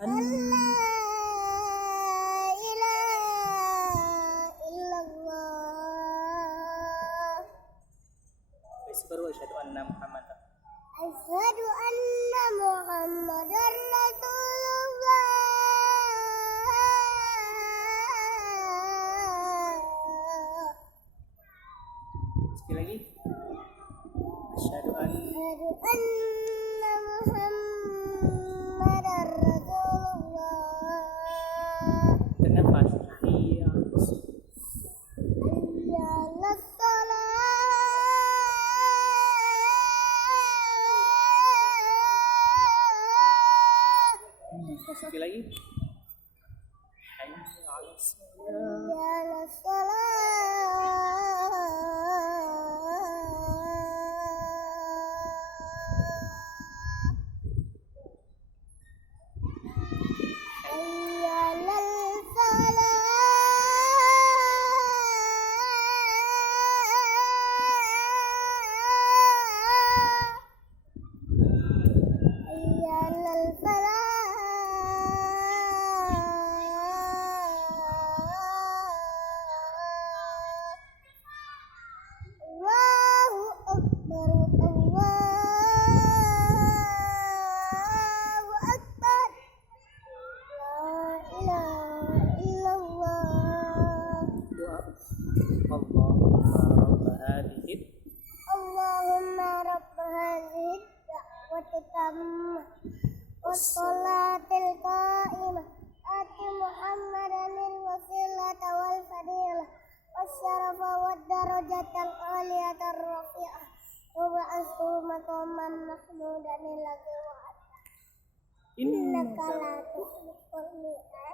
an baru asyhadu anna Muhammadar Asyhadu anna Muhammadar Rasulullah. sekali lagi asyhadu anna Muhammadar Rasulullah. dengan pasti Hayyalas salat. sekali lagi hayya 'alas salat Hayyalas salat. Hayyalal falah. Hayyalal falah. Allahu akbar, Allahu akbar. La ilaha illallah. doa Allahumma rabb hadhihi Allahumma rabb hadhihi da'wati tammah wassalatil qa'imah ati Muhammadan wasilata wal fadilah wasyarafa wad darajatal aliyatar rafi'ah wa ba'athu maqaman mahmudan laki wa'ad innaka la tukhliqul mi'ad.